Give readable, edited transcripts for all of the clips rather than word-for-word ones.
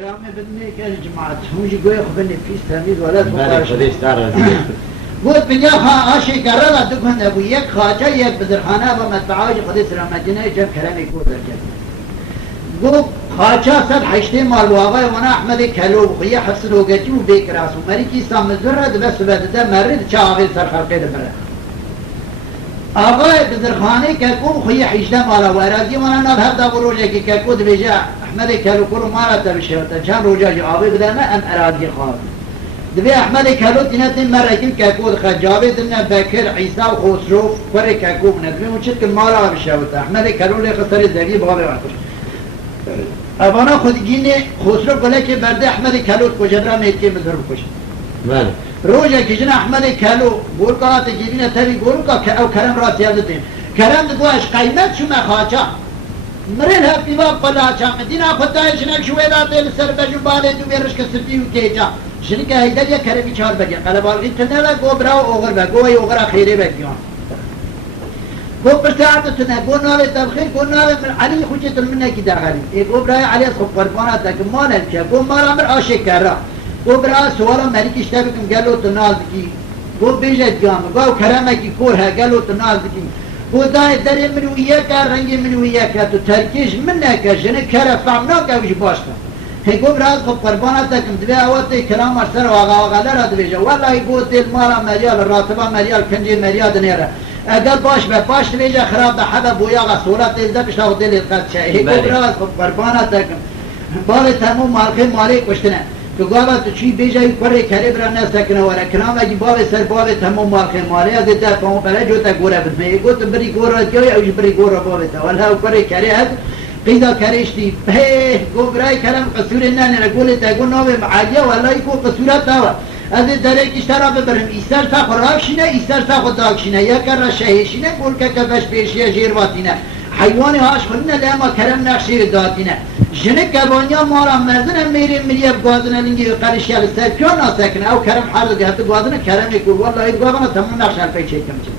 كلام بدني قال جماعة هم يقولوا خبرني في تمييز ولا مالك خديش تعرف قلت بنيا خاشي قرر دكان أبويك خاجة يك بدرخانة ومتبعاج خديس رمجنا جاب كلامي يقول ذلك قلت خاجة صد حشتي مال واقع وانا أحمد كلو بخيا حسن وقتي وبيك راسه مريكي سام الزرد بس بدأ مرد شاغل سر خلقي دبره آقای بزرخانه که کوم خوی حیشده مالا ورازی وانا نظهر دا بروجه که کود بیجا احمد کلو کرو مالا تبشیوتا چند روجا جو آبی بدرمه ام ارادی خواب دبی احمد کلو تینتین مرکیم که کود خجابی دنیا بکر عیسا و خسروف کره که کوم ندبی مچید که مالا بشیوتا احمد کلو لی خسر زگی بغابی وقتش ابانا خودگینه خسرو کله که برده احمد کلو کجبرا میتی مزرب کشت مالك روجا كيجنا أحمد كالو بورقا تجيبنا تبي بورقا أو كلام راس يالدين كلام دقواش قيمت شو ما خاطا مرينها في باب قلاچا مدينة خداي شنك شوية داتي لسر بجو بالي دو بيرش كسرتي وكيجا شنك هيدا يا كرمي چار بجي قلبالغي تنلا گو براو اوغر بگو اي اوغر خيري بگيان گو برساعت تنه گو ناوي تبخير گو ناوي من علي خوشت المنه كي داخلي اي گو براي علي صف قربانا تاك مالا الكا گو مالا مر عاشق كرا گو برا سوالا ملکی اشتبکم گلو تناز کی گو بیجت جام گو کرمه کی کور ها گلو تناز کی گو دای دری منویه که رنگی منویه که تو ترکیش من نکه جنه کره فهمنا که ویش باشتا هی گو برا خب قربانا تکم دوی آواتی کرام ارسر واقع واقع لرا دویجا والله گو تیل مارا مریال راتبا مریال کنجی مریاد نیره اگر باش به باش دویجا خراب به حدا بویاغا سولا تیل دبش او دلی قد شه هی گو برا خب قربانا تکم بال تموم مالخی مالی کشتنه تو گاوا تو چی بیجایی کره کری برا نسکنه وره کنام اگی باب سر باب تمام مالخی مالی از تا پامو پره جو تا گوره بدمه گو تو بری گوره جای اوش بری گوره باب تا ولی او کره کری هد قیدا کریشتی هی گو برای کلم قصور نه نگوله تا گو نام عالیه ولی گو قصورت داوا از دره کشترا ببرم ایسر تا خراکشینه ایسر تا خداکشینه یا کر شهیشینه گول که کفش پیشیه جیرواتینه حیوانی هاش خودنه لما کرم نقشی داتینه جنك كابونيا مارا مزنا ميري مليا بقادنا لنجي قريش يال سكون ناسكنا او كرم حال جهت قادنا كرم يقول والله يقولنا تمام نقش الفي شيء كم شيء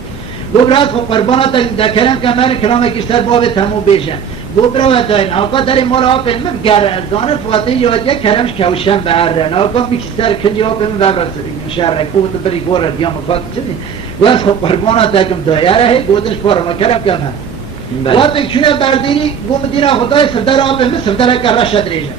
دوبرات قربانا دا كلام كمان كلامك يستر باب تمو بيجا دوبرا وداين او قدر مارا في مبقر الزان فاتي يودي كلامش كوشن بعرن او كم بيكستر كل يوم بمبرز شارك قوت بري غور اليوم فات شنو واس قربانا تاكم دايره هي قوتش فورما كلام كمان وقتی چونه برداری گم دینا خدای سردار آب می سردار کرشه دریجه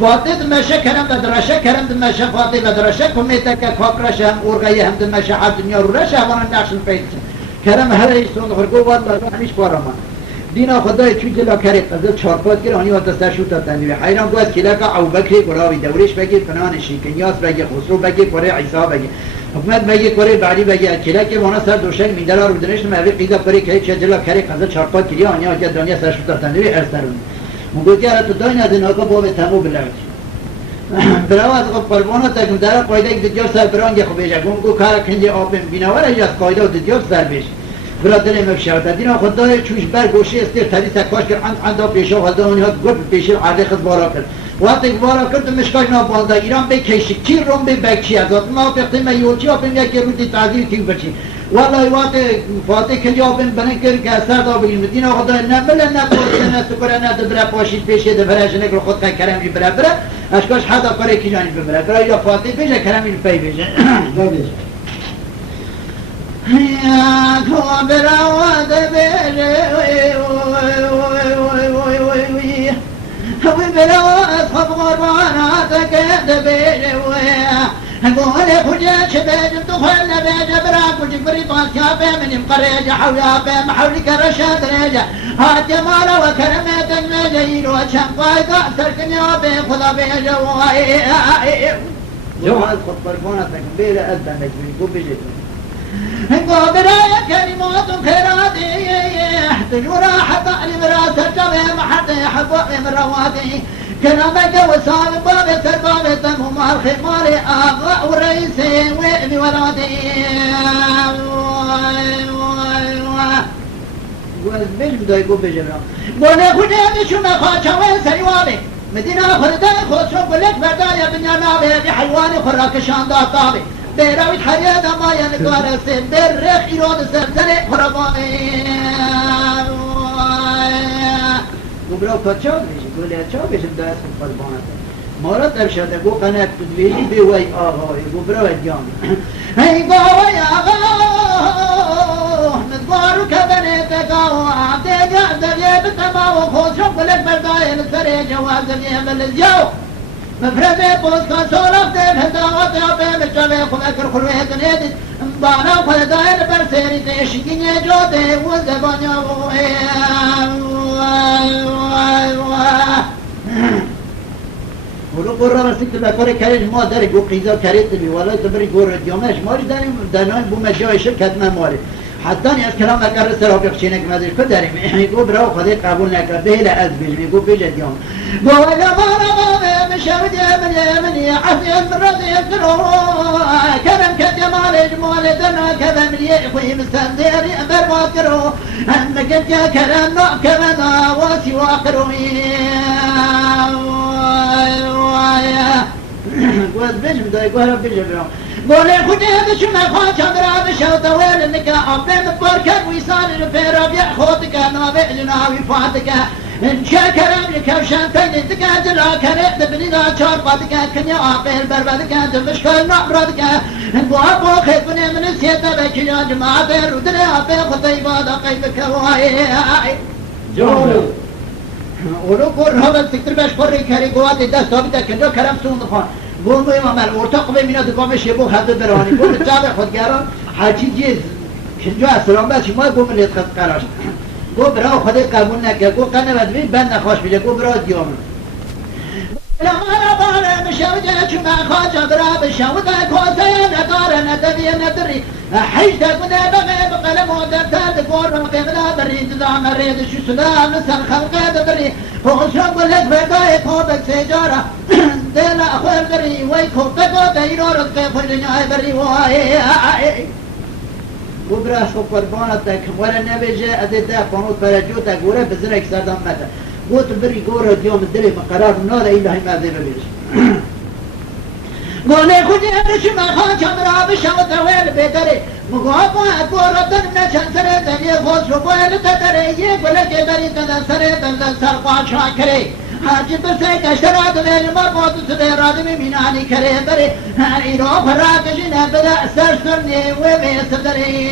فاتد مشه کرم بدرشه کرم دمشه فاتد بدرشه کمیته که کاکرشه هم اورگایی هم دمشه حد دنیا رو رشه وانا نقشن پیدشه کرم هر ایستون خرگو والله همیش بارمان دینا خدای چون جلا کری قضا چارپات گر آنی و دستر شو تا تنوی حیران گوز کلا که او بکری گراوی دورش بگیر فنانشی کنیاس بگیر خسرو بگیر کره عیسا بگیر حکومت بگی کره بعدی بگی کلا که وانا سر دوشک میدلا رو بدنش نمیوی قیدا کره که چه جلا کری قضا چارپات کری آنی آجا دنیا سر شو تا تنوی ارسرون مگوتی ارا تو داین از این آقا باب تمو بلوتی براو از قربانا تکم در قایده یک دیگر سر برانگی خوبیشه گو کار کنجی آبم بیناور از قایده و دیگر سر بیش برادر مفشارد دینا خدای چوش بر گوشه استیر تریسه کاش کرد عند پیشا و دانی ها گفت پیشی عاده خد بارا کرد وقتی بارا کرد مشکاش نابالده ایران به کشی کی روم به بکشی از ما پیختیم یورچی آبیم یکی روزی تعذیر تیو بچی والله وقتی فاتح کلی آبیم بنن کرد که اثر دا بگیم دینا خدای نمل نبوده نسکره ندبره پاشید پیشی دبره جنگ رو خود کرمی بره بره اشکاش حدا کاری کی جانی بره بره یا فاتح بیجه کرمی پی بیجه يا كبر ودبر وبلا أصحاب غرباناتك دبر قول خجاج بيج تخل بيج براك وجبري طاسيا من مقريج حويا بهم حولك رشاد ريجا هات مالا وكرمات المجيل وشنقاي سركن يا بي خذا بيج جواز قرباناتك بيلا أذنك بيقول بيجي قابل كلمات خيراتي تجورا حتى لمراس الجوهم حتى يحبوا من رواتي كلامك وصال باب سرباب تمهم الخمار اغا ورئيسي وابي ولادي وزبيش بدا يقول بجبرا قولي خجابي شو ما خاچا وسريوابي مدينة خرداء خوصو قلت بردايا بنيا نابي بحيواني خراك شاندار طابي بیراویت حریاد ما یا نگارسته در رخ ایران سرزنه خرابانه گو براو که چا بیشی گولی چا بیشی دایست خود قربانه مارد ارشده گو قنات تدویلی بی وی آغای گو برو دیان ای گوی آغا مدبارو کبنه تقاو عبده جعده بتما و خوشم قلق بردائل سر جواز بل الجو مفرده بوسكا سولف ديب هداوات يابي مجالي خلقر خلوه دنيد مبانا خلدائل برسيري تيشكين يجودي وزبان يوهي ولو قرر رسيك تبكوري كريج ما داري قو قيزا كريت بي ولا تبري قو رديومش ماري دانوين بو مجاوي شركت ما ماري حتى از کلام اگر سر آب خشینه که مدرش کد داریم میگو برای خودی قبول نکرد به از بیش میگو بیش دیام گو ولی ما مشاهد یمنی عزیز رضی کرو کدم که جمال جمال دنا کدم لیه خوی مستندری امر ما کرو هم کد که کرم نا کمنا واسی واخروی گو از بیش میدای گو هر بیش برام قولي خدي هذا شو ما خاش امرا بشو طويل انك عبين ببركة ويسان الفيرا بيأخوتك نابع جناوي فاتك ان شاكرم لك وشانتين انتك جلا كريت بني ذا شارباتك كنيا عبين بربادك تمشكل نعبراتك ان بوابو خيفني من السيطة بك يا جماعة ودني عبين خطيبا دا قيبك واي جولو ولو قول هذا تكتر باش قري كاري قواتي دست هابتا كنجو كرم سون دخان قول مهم عمل ارتاق به مینا دکامش یه بو خده برانی قول جاب خودگران حاجی جیز کنجا اسلام باش ما قول ملیت خد قراش قول برای خودی قبول نکر قول قنه بدوی بند نخواش بیده قول برای دیام لما نباله مشاوده چو من خواجه برا بشاوده کوزه نداره ندوی ندری حیش دکنه بغی بقلم و دفتر دکور رمقی بلا بری انتظام رید شو سلام نسر خلقه دبری خوشم قلت بردای کوبک سیجاره دل اخوه بری وی کوبک و دیرو رزقی خوش دنیای بری وای وبراس قربانتك ولا نبيجي أديتها قانون فرجوتك ولا بزرك سردم متى قلت بري قورة يوم الدري مقرار نالا إلهي ما ذي ببيش قولي خدي أمشي ما خان شمرا بشاوة ويل بيدري مقابا قورة دننا شنسري دنيا خوش وقويل تدري يقولك بري تدن سري تدن سرقا شاكري حاجی بسه کشترا دلیل ما بود سده رادمی مینانی کره داری ایرو فراکشی نبدا سر سرنی و بیست داری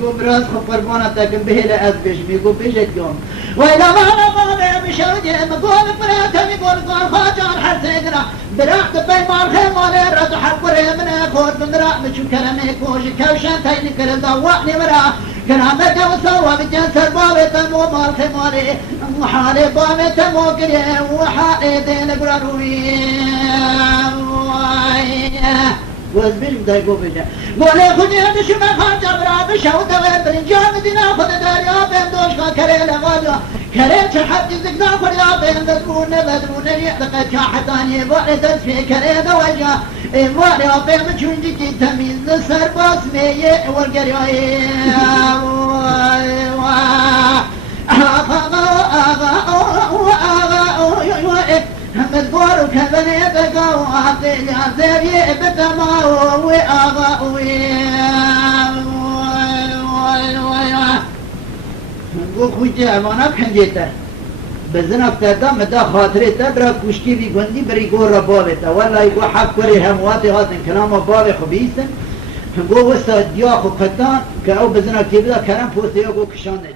گو براز خب قربانت تکن بهل از بیش میگو بیشت گم ویلا مانا مانا مشاودی مگول براتا میگول گول خواجان هر سیدنا براخت بی مارخی مالی رد حق بره من خود بمرا مچو کرمی کوشی کوشن تایلی کرده وقنی مرا كرامك وسوى بجنس الباب تمو مارخ ماري وحالي باب تمو كري وحالي دين قراروي وزبيش بدأ يقول بجا قولي خدي هذا شو ما خان جبرا بشاو دوين برنجان دينا خد داريا بين دوشقا كري لغادوا كري شحب جزقنا خريا بين بدرون يعتقد شاحتاني بوالي تسفي كري دوجا موالي بين مجون جيجي تميز نسر باسمي والقريوي مدبور كبني بقاو عطيل عزيبي بتماو وآغاوي گو خوی امانا کنجیتا بزنک تا مدا خاطره تا برا کشکی بی گندی بری گو را بابتا والله گو حق کری همواتی هاتن کلام باب خبیستن گو وستا دیا خو قطان که او بزنک تیبدا کرم پوسته گو کشانده